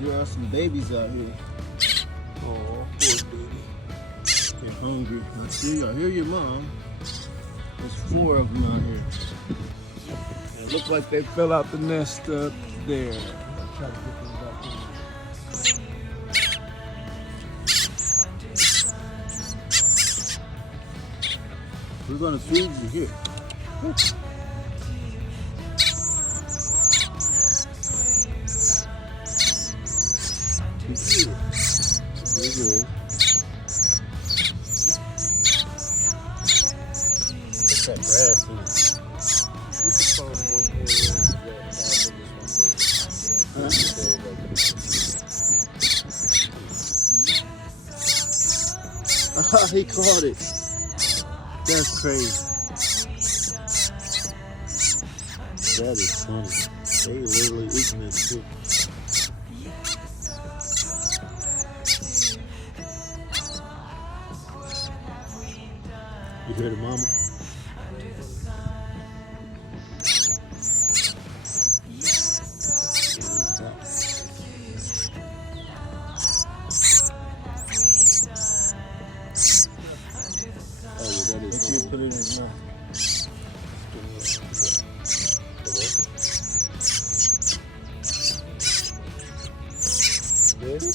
There are some babies out here. Oh, poor baby. They're hungry. I hear your mom. There's 4 of them out here. And it looks like they fell out the nest up there. I'll try to get them back in. We're gonna feed you here. Very good. What's that grass in? We can find one more room Aha, he caught it. That's crazy. That is funny. They literally eating this too. You hear the mama? Put it in his mouth. Ready?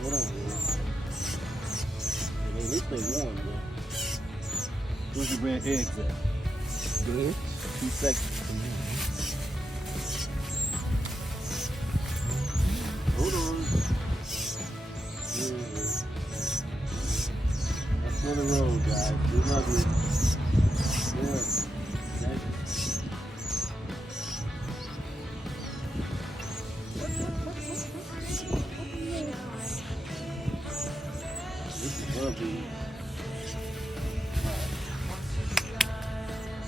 Hold on, at least they warm, bro. Where's your red eggs at? Good. 2 seconds. Hold on. On the road, guys. We love you. Good. Thank you. This is lovely.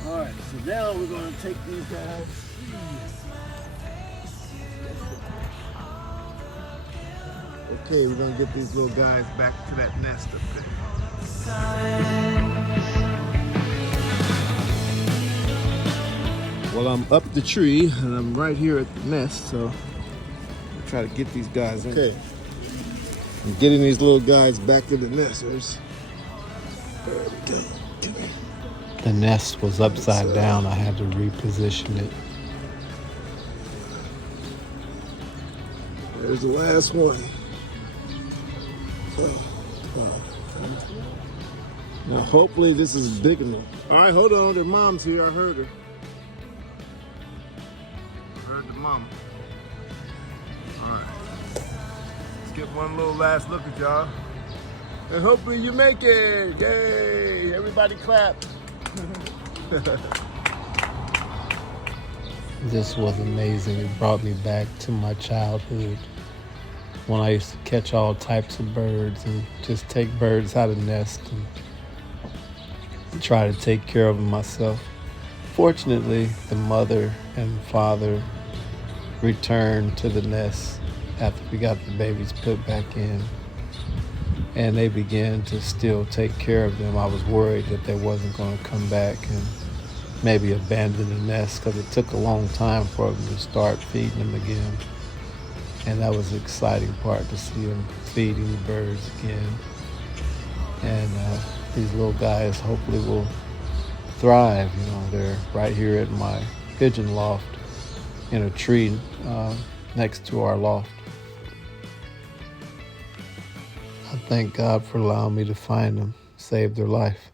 Alright, so now we're going to take these guys. Okay, we're going to get these little guys back to that nest up there. Well, I'm up the tree and I'm right here at the nest, so I'll try to get these guys in. Okay, I'm getting these little guys back to the nest. There we go. Come here. The nest was upside down. I had to reposition it. There's the last one. Oh. Now, hopefully this is big enough. All right, hold on. Their mom's here. I heard her. I heard the mama. All right. Let's get one little last look at y'all. And hopefully you make it. Yay! Everybody clap. This was amazing. It brought me back to my childhood when I used to catch all types of birds and just take birds out of nests and try to take care of them myself. Fortunately, the mother and father returned to the nest after we got the babies put back in, and they began to still take care of them. I was worried that they wasn't going to come back and maybe abandon the nest, because it took a long time for them to start feeding them again. And that was the exciting part, to see them feeding the birds again. And these little guys hopefully will thrive. You know, they're right here at my pigeon loft in a tree next to our loft. I thank God for allowing me to find them, save their life.